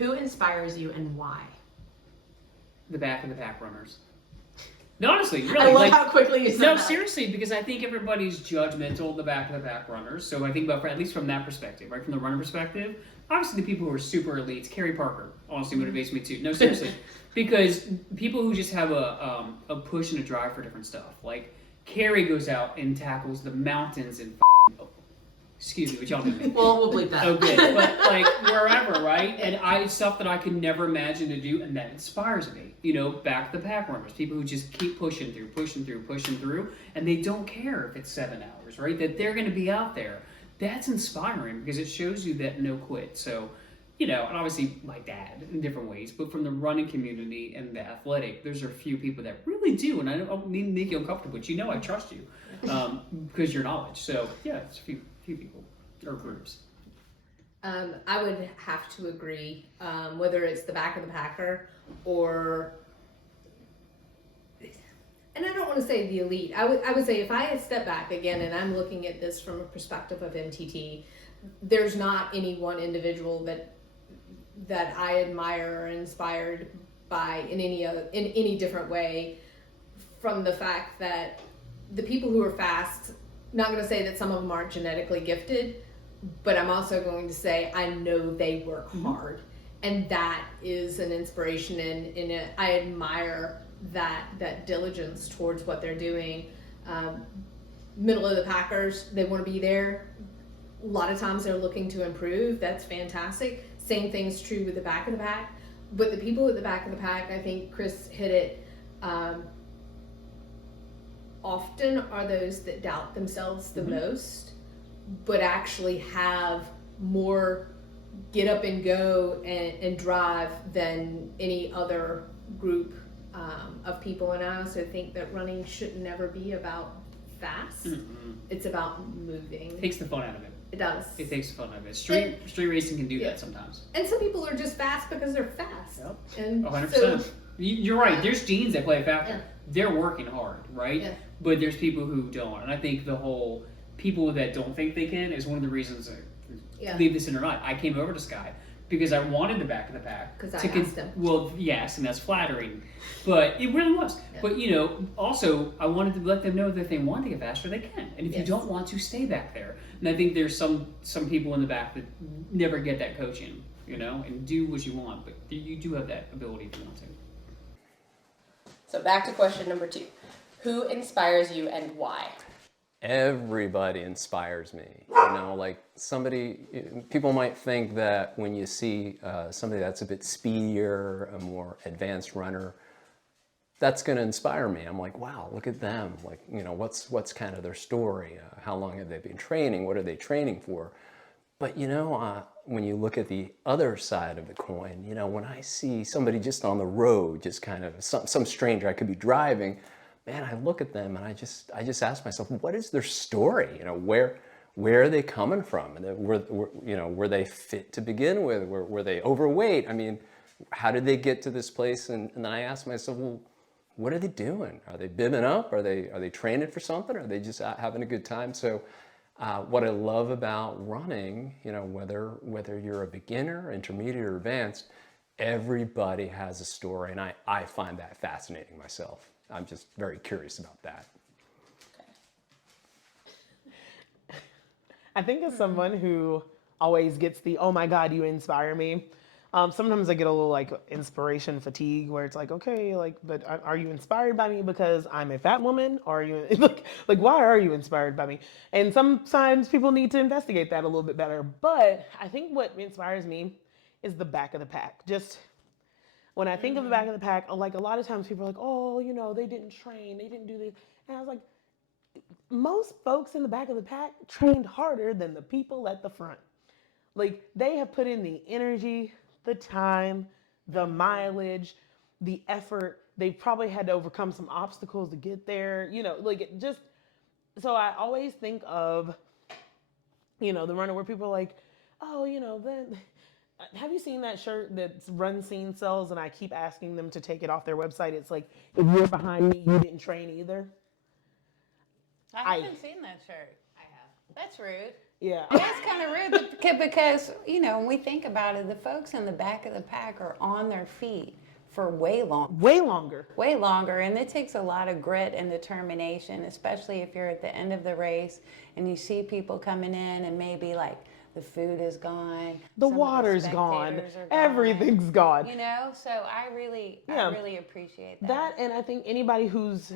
Who inspires you and why? The back of the pack runners. No, honestly, really. I love how quickly you said no, that. seriously, because I think everybody's judgmental of the back of the pack runners. So I think about, at least from that perspective, right? From the runner perspective, obviously the people who are super elites, Kerry Parker, honestly motivates me too. No, seriously. Because people who just have a push and a drive for different stuff. Like, Kerry goes out and tackles the mountains and excuse me, what y'all doing? Well, we'll bleep that. Okay, but like wherever, right? And stuff that I could never imagine to do, and that inspires me. You know, back the pack runners, people who just keep pushing through, and they don't care if it's 7 hours, right? That they're going to be out there. That's inspiring because it shows you that no quit. So, you know, and obviously my dad in different ways, but from the running community and the athletic, there's a few people that really do, and I don't mean to make you uncomfortable, but you know I trust you because your knowledge. So yeah, it's a few people or groups. I would have to agree, whether it's the back of the packer or, and I don't want to say the elite. I would say if I step back again and I'm looking at this from a perspective of MTT, there's not any one individual that I admire or inspired by in any different way, from the fact that the people who are fast, not going to say that some of them aren't genetically gifted, but I'm also going to say I know they work hard, and that is an inspiration, and I admire that diligence towards what they're doing. Middle of the packers, they want to be there. A lot of times they're looking to improve. That's fantastic. Same thing's true with the back of the pack, but the people at the back of the pack, I think Chris hit it, often are those that doubt themselves the most, but actually have more get up and go and drive than any other group of people. And I also think that running should never be about fast. It's about moving. It takes the fun out of it. It does. It takes the fun out of it. Street racing can do that sometimes. And some people are just fast because they're fast. Yep. And 100%. so, you're right. There's genes that play a factor. Yeah. They're working hard, right? Yeah. But there's people who don't. And I think the whole people that don't think they can is one of the reasons leave this in or not. I came over to Sky because I wanted the back of the pack. Because I asked him. Well, yes, and that's flattering. But it really was. Yeah. But, you know, also, I wanted to let them know that if they want to get faster, they can. And if you don't want to, stay back there. And I think there's some people in the back that never get that coaching, you know, and do what you want. But you do have that ability if you want to. So back to question number 2. Who inspires you and why? Everybody inspires me. You know, like people might think that when you see somebody that's a bit speedier, a more advanced runner, that's going to inspire me. I'm like, wow, look at them. Like, you know, what's kind of their story? How long have they been training? What are they training for? But, you know, when you look at the other side of the coin, you know, when I see somebody just on the road, just kind of some stranger I could be driving, man, I look at them and I just ask myself, what is their story? You know, where are they coming from? And were they fit to begin with? Were they overweight? I mean, how did they get to this place? And then I ask myself, well, what are they doing? Are they bibbing up? Are they training for something? Are they just having a good time? So what I love about running, you know, whether you're a beginner, intermediate, or advanced, everybody has a story, and I find that fascinating myself. I'm just very curious about that. I think as someone who always gets the, oh my God, you inspire me. Sometimes I get a little like inspiration fatigue where it's like, okay, like, but are you inspired by me because I'm a fat woman? Or are you like, why are you inspired by me? And sometimes people need to investigate that a little bit better. But I think what inspires me is the back of the pack. Just when I think of the back of the pack, like a lot of times people are like, oh, you know, they didn't train, they didn't do this. And I was like, most folks in the back of the pack trained harder than the people at the front. Like, they have put in the energy, the time, the mileage, the effort. They've probably had to overcome some obstacles to get there, you know, like it just, so I always think of, you know, the runner where people are like, oh, you know, then have you seen that shirt that's Run Scene sells? And I keep asking them to take it off their website. It's like, if you're behind me, you didn't train either. I haven't seen that shirt. I have. That's rude. Yeah. That's kind of rude because, you know, when we think about it, the folks in the back of the pack are on their feet for way longer. Way longer. And it takes a lot of grit and determination, especially if you're at the end of the race and you see people coming in and maybe like the food is gone, The some of water's gone. spectators are Everything's gone. You know, so I really appreciate that. That, and I think anybody who's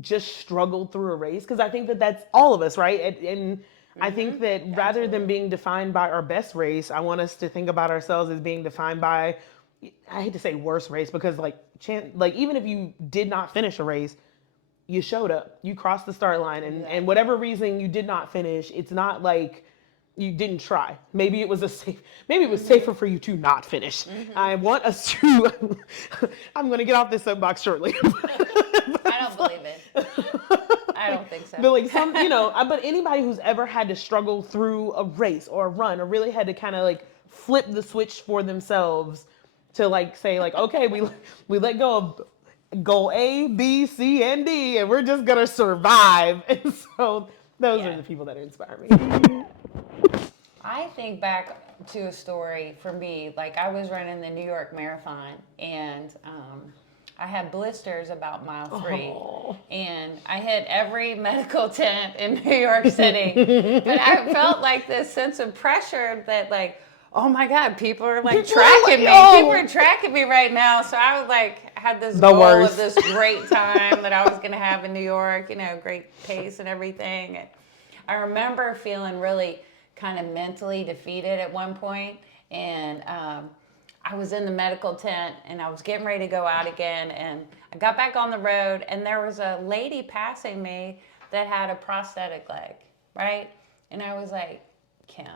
just struggled through a race, because I think that that's all of us, right? And I think that rather than being defined by our best race, I want us to think about ourselves as being defined by, I hate to say worst race, because like even if you did not finish a race, you showed up, you crossed the start line, and whatever reason you did not finish, it's not like you didn't try. Maybe it was safer for you to not finish. I want us to, I'm going to get off this soapbox shortly. I don't believe it. I don't think so. But like but anybody who's ever had to struggle through a race or a run, or really had to kind of like flip the switch for themselves to like say like, okay, we let go of goal A, B, C, and D, and we're just gonna survive. And so those are the people that inspire me. I think back to a story for me, like I was running the New York Marathon and I had blisters about mile 3 and I hit every medical tent in New York City. But I felt like this sense of pressure that like, oh my God, people are like tracking me. People are tracking me right now. So I was like, had this goal of this great time that I was going to have in New York, you know, great pace and everything. And I remember feeling really kind of mentally defeated at one point, and I was in the medical tent and I was getting ready to go out again, and I got back on the road and there was a lady passing me that had a prosthetic leg, right? And I was like, Kim,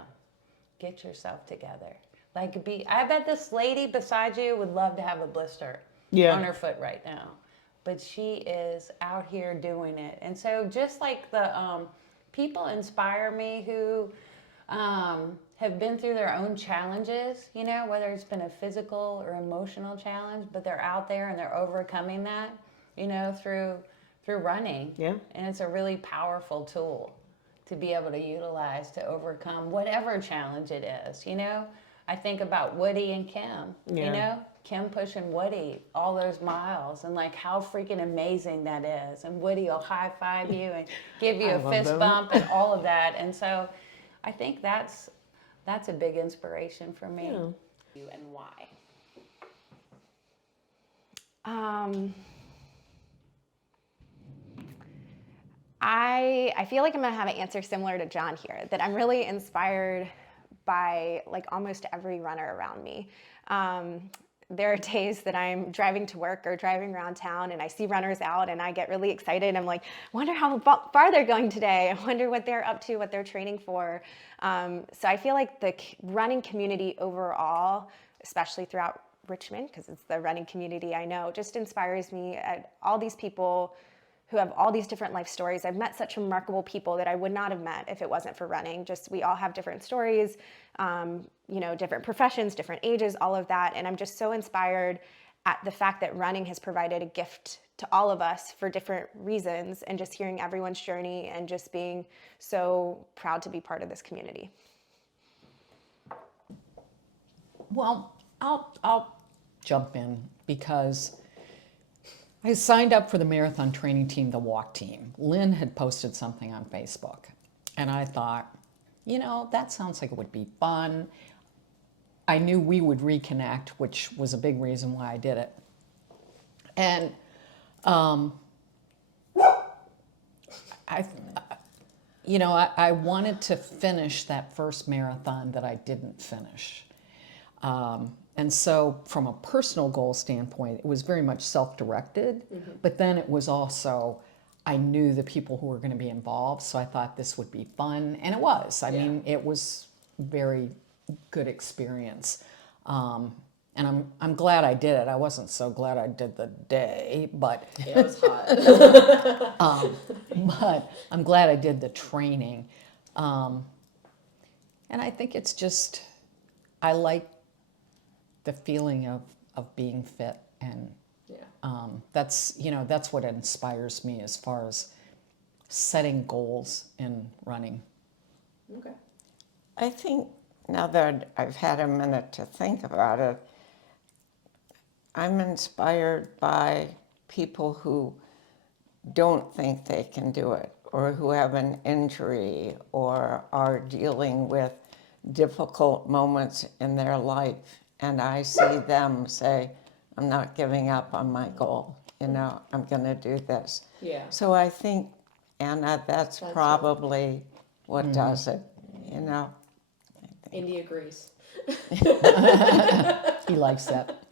get yourself together. Like, I bet this lady beside you would love to have a blister on her foot right now, but she is out here doing it. And so just like the people inspire me who have been through their own challenges, you know, whether it's been a physical or emotional challenge, but they're out there and they're overcoming that, you know, through running. Yeah. And it's a really powerful tool to be able to utilize to overcome whatever challenge it is, you know. I think about Woody and Kim, you know, Kim pushing Woody all those miles and like how freaking amazing that is. And Woody will high five you and give you a fist bump and all of that. And so I think that's a big inspiration for me. You and why? I feel like I'm gonna have an answer similar to John here, that I'm really inspired by like almost every runner around me. There are days that I'm driving to work or driving around town and I see runners out and I get really excited. I'm like, I wonder how far they're going today. I wonder what they're up to, what they're training for. So I feel like the running community overall, especially throughout Richmond, because it's the running community I know, just inspires me. All these people who have all these different life stories. I've met such remarkable people that I would not have met if it wasn't for running. Just we all have different stories, you know, different professions, different ages, all of that. And I'm just so inspired at the fact that running has provided a gift to all of us for different reasons, and just hearing everyone's journey and just being so proud to be part of this community. Well, I'll jump in because I signed up for the marathon training team, the walk team. Lynn had posted something on Facebook, and I thought, you know, that sounds like it would be fun. I knew we would reconnect, which was a big reason why I did it. And I wanted to finish that first marathon that I didn't finish. And so from a personal goal standpoint, it was very much self-directed, but then it was also, I knew the people who were going to be involved, so I thought this would be fun, and it was. I mean, it was very good experience. And I'm glad I did it. I wasn't so glad I did the day, but it was hot. but I'm glad I did the training. And I think it's just, I like the feeling of being fit, and that's what inspires me as far as setting goals in running. Okay. I think now that I've had a minute to think about it, I'm inspired by people who don't think they can do it, or who have an injury, or are dealing with difficult moments in their life. And I see them say, I'm not giving up on my goal. You know, I'm going to do this. Yeah. So I think, Anna, that's probably what does it, you know? Indy agrees. He likes that.